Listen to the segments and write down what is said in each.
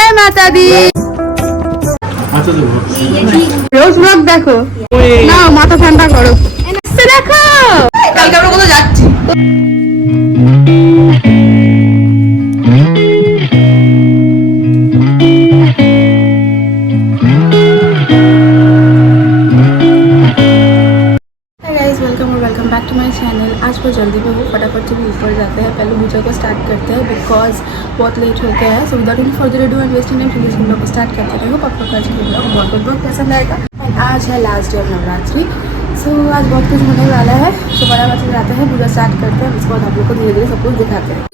जय माता दी। रोज ब्लॉग देखो ना माथा ठंडा करो देखो কালকে আমরা কোথাও যাচ্ছি welcome back to my channel. आज वो जल्दी में वो फटाफट से ऊपर जाते हैं, पहले पूजा को स्टार्ट करते हैं बिकॉज बहुत लेट हो गया है। So without any further ado and wasting time please blog को स्टार्ट करते रहो। पापा का आज के ब्लॉग बहुत पसंद आएगा। एंड आज है लास्ट डे ऑफ नवरात्रि। सो आज बहुत कुछ होने वाला है। सो फटाफट से जाते हैं, पूजा स्टार्ट करते हैं, उसके बाद आप लोग को धीरे धीरे सब कुछ दिखाते हैं।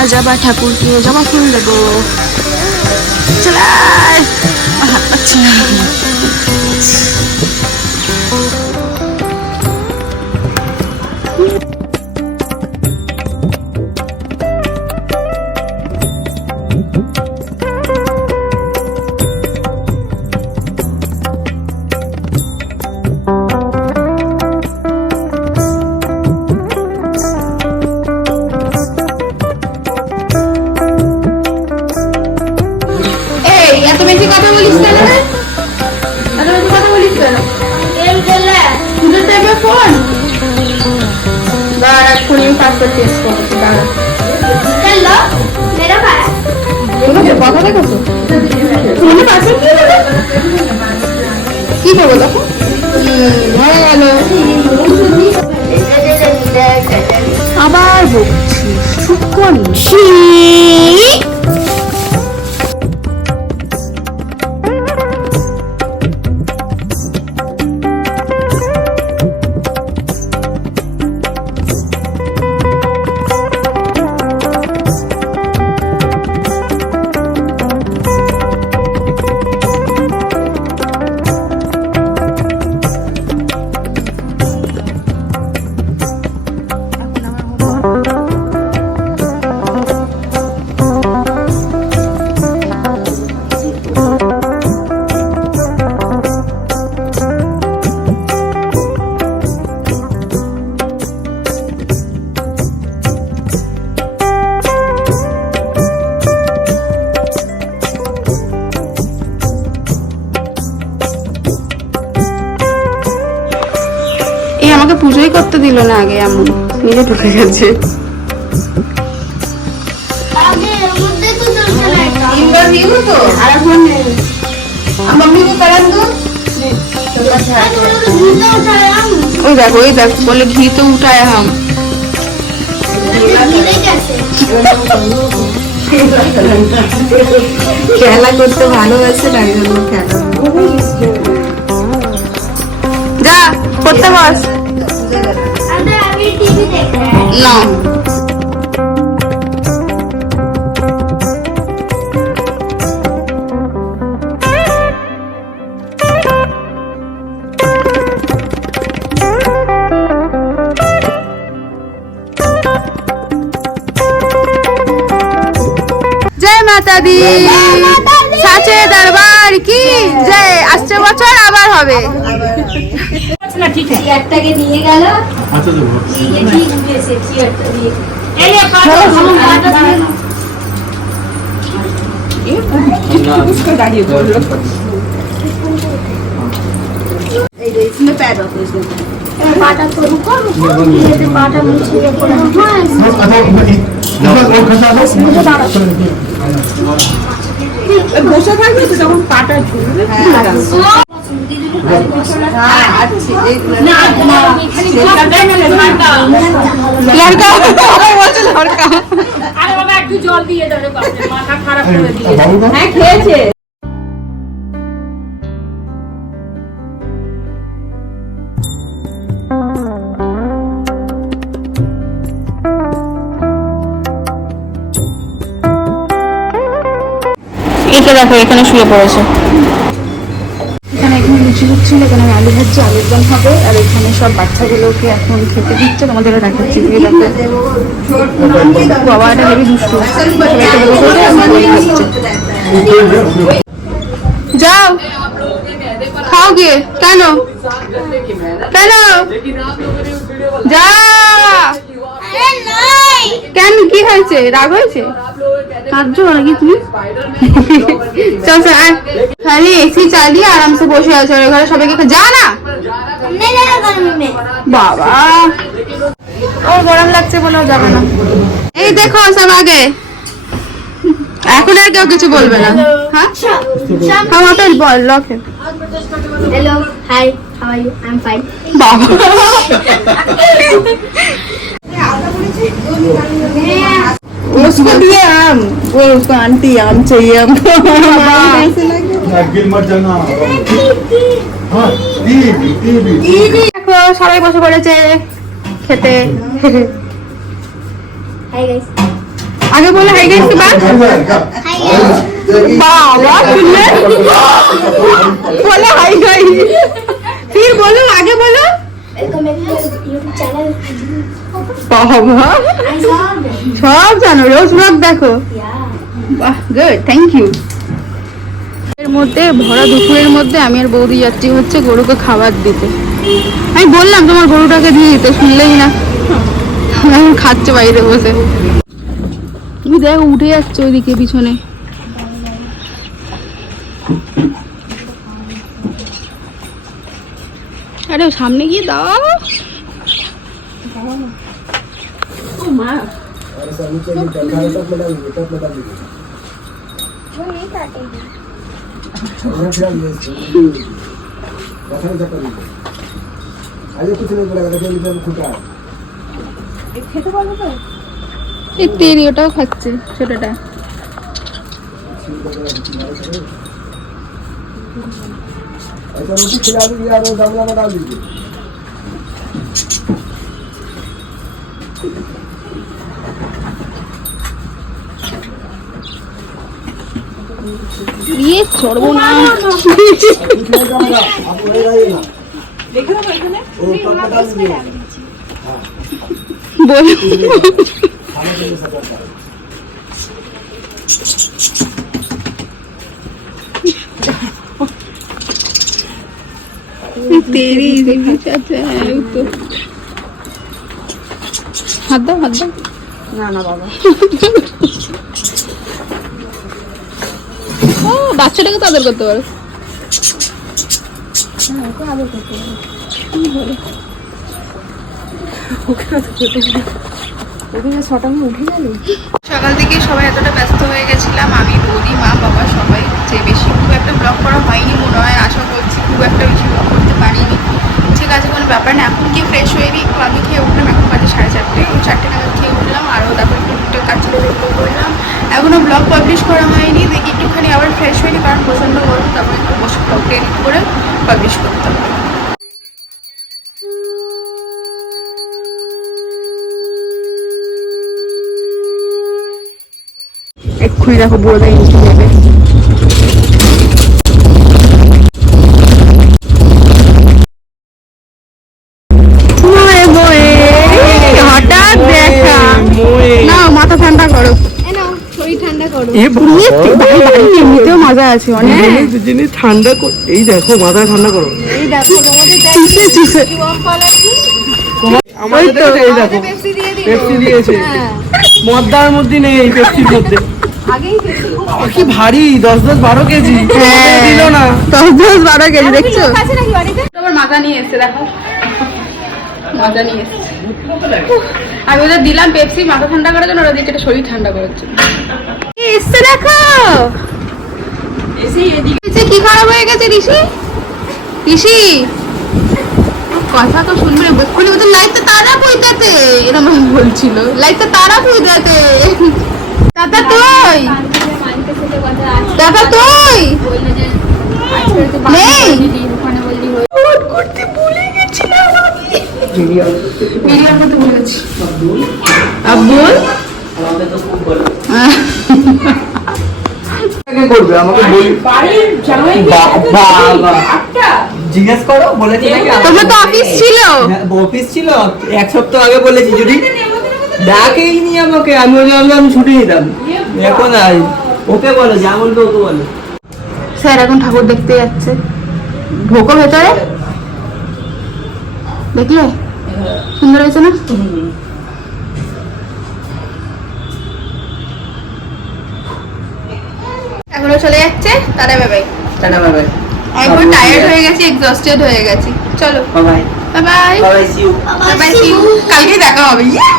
आज आबा ठाकुर के जमा फूल लगो चलाए अच्छा আবার বলছি শুকনি আমাকে পুজোই করতে দিল না আগে, এমন নিজে ঢুকে গেছে। ওই দেখো ওই দেখ বলে ঘি তো উঠায় হাম খেলা করতে ভালোবাসে না খেলা যা করতে বস না जय माता दी साचे दरबार की जय। আসছে বছর আবার হবে না। ঠিক আছে চেয়ারটাকে নিয়ে গেল। আচ্ছা তো এই ঠিক হয়েছে চেয়ারটা দিয়ে এই পাটা ये उसको गाड़ी बोल लो এই যে इसमें पैर रखो इसमें पाटा को रुको ये पाटा मुझे ऊपर বসে থাকবে তো তখন পাটা ঝুলবে। জল দিয়ে দেবে মাথা খারাপ করে দিয়ে হ্যাঁ খেয়েছে। একে দেখো এখানে শুয়ে পড়েছে। এখানে লুচি হচ্ছিল, এখানে আমি আলু ভাজছি, আলুর দম হবে। আর এখানে সব বাচ্চাগুলোকে এখন খেতে দিচ্ছে, তোমাদের দেখাচ্ছি। বাবা এটা হেবি দুষ্টু, যাও খাও গিয়ে। কেন কেন যা, কেন কি হয়েছে, রাগ হয়েছে, কাঁদছো নাকি তুমি? চল চল আয়, খালি এসি চালিয়ে আরামসে বসে আছো, ঘরে সবাইকে যা না। বাবা ওর গরম লাগছে বলেও যাবে না। এই দেখো সব আগে, এখন আর কেউ কিছু বলবে না। হ্যাঁ আমাকে বল লকে। Hello, hi, how are you? I'm fine. বাবা उसको दिए आम, वो उसको आंटी आम चाहिए हमको। गिर मत जाना। हाँ, दी। দেখো সবাই বসে পড়েছে খেতে। Hi guys. আগে বলে হাই গাইস কি বাত। Hi guys. বাবা শুনলে বলে হাই গাইস, फिर बोलो आगे बोलो। Welcome back to YouTube channel. বাবা I saw them. সব জানো, রোজ ব্লগ দেখো। Yeah. বাহ গুড, থ্যাংক ইউ। এর মধ্যে ভরা দুপুরের মধ্যে আমি আর বৌদি যাচ্ছি হচ্ছে গরুকে খাবার দিতে। আমি বললাম তোমার গরুটাকে দিয়ে দিতে, শুনলেই না, এখন খাচ্ছে বাইরে বসে। তুমি দেখো উঠে যাচ্ছে ওইদিকে পিছনে। আরে সামনে গিয়ে দাও। এই তেরি ওটাও খাচ্ছে ছোটটা। ऐसा रोटी खिला दीजिए यार, वो गमला में डाल दीजिए। ये छोड़ो ना। आप वही रहिएगा। देखो ना इधर वो ऊपर में डाल दीजिए। बोलो खाने के लिए सब रहता है। तेरी चाचा है तो हाथ दो हाथ दो। ना ना बाबा, ও বাচ্চাটাকে তো আদর করতে পারো। সকাল থেকে সবাই এতটা ব্যস্ত হয়ে গেছিলাম, আমি বৌদি মা বাবা সবাই, যে বেশি খুব একটা ব্লগ করা হয়নি মনে হয়, আশা করছি খুব একটা বেশি ব্লগ করতে পারিনি। ঠিক আছে কোনো ব্যাপার না, এখন গিয়ে ফ্রেশ হয়ে নিই। একটু আগে খেয়ে উঠলাম, এখন বাজে 4:30, 4টে নাগাদ খেয়ে উঠলাম, আরও তারপর একটু টুকটাক কাজ ছিল করলাম। এখনও ব্লগ পাবলিশ করা হয়নি, দেখি একটুখানি আবার ফ্রেশ হয়নি, কারণ প্রচণ্ড গরম, তারপর একটু বসে ব্লগটা এডিট করে পাবলিশ করতে হবে। এক্ষুনি দেখো বলে নিচে যাবে। হঠাৎ দেখা না, মাথা ঠান্ডা করো, শরীর ঠান্ডা করো। এমনিতেও মজা আছে অনেক জিনিস ঠান্ডা এই দেখো মাথা ঠান্ডা করো। এই দেখো তোমাদের চিসে চিসে আমাদের দেখো, এই দেখো পেপসি দিয়েছে, মদ্দার মধ্যে নেই পেপসির মধ্যে। আগেই পেয়েছি। কি ভারী, 10-12 কেজি দিল না। 10-12 কেজি দেখছো। আছে নাকি বাড়িতে? তোমার মাজা নিয়ে এসছে, দেখো মাজা নিয়ে এসছে। আমি ওদের দিলাম পেপসি মাথা ঠান্ডা করার জন্য, ওরা দিচ্ছে এটা শরীর ঠান্ডা করার জন্য। এসছে দেখো, কি খারাপ হয়ে গেছে ঋষি। ঋষি কথা তো শুনবে না, বলি বলতে লাইটটা তারা পুইতাতে, এরকম বলছিল লাইটটা তারা পুইতাতে। দাদা তুই, দাদা তুই নেই করতে ভুলে গেছিলাম আমি, ভিডিওর মধ্যে বলেছি। আব্বুল করবে আমাকে বলি বাবা জিজ্ঞেস করো বলেছি নাকি তোমার তো অফিস ছিল। হ্যাঁ, অফিস ছিল 1 সপ্তাহ আগে বলেছি যদি ডাকেই নি আমাকে আমি বললাম আমি ছুটি নিতাম এখন আর ওকে বলো যেমন তো ওকে বলো স্যার এখন ঠাকুর দেখতে যাচ্ছে, ঢোকো ভেতরে, দেখলে সুন্দর হয়েছে না? এখনো চলে যাচ্ছে, tata bye bye. Tata bye bye আমি পুরো টায়ার্ড হয়ে গেছি, এক্সস্টেড হয়ে গেছি, চলো bye bye bye bye see you bye bye, see you. কালকে দেখা হবে। Yeah!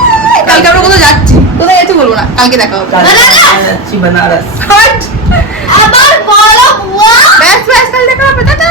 কালকে আমরা কোথাও যাচ্ছি, কোথায় যাচ্ছি বলবো না, কালকে দেখা হবে। যাচ্ছি বেনারস What? আবার বলো বুয়া ব্যাস ব্যাস, কাল দেখা হবে, টাটা।